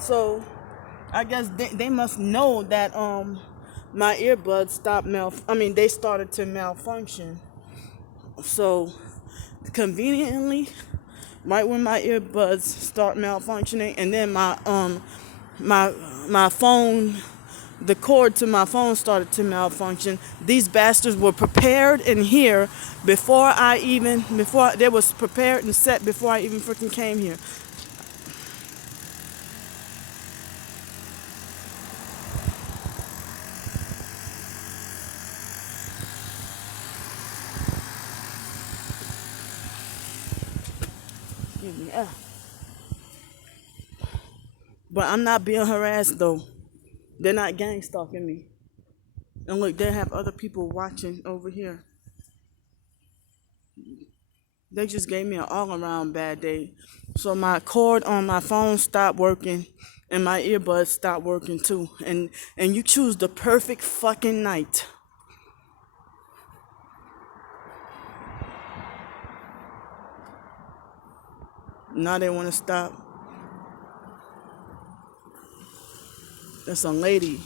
So I guess they must know that my earbuds they started to malfunction. So conveniently, right when my earbuds start malfunctioning, and then my my phone, the cord to my phone started to malfunction. These bastards were prepared in here before they was prepared and set before I even freaking came here. Excuse me. But I'm not being harassed though. They're not gang stalking me. And look, they have other people watching over here. They just gave me an all around bad day. So my cord on my phone stopped working and my earbuds stopped working too. And you choose the perfect fucking night. Now they want to stop. That's a lady.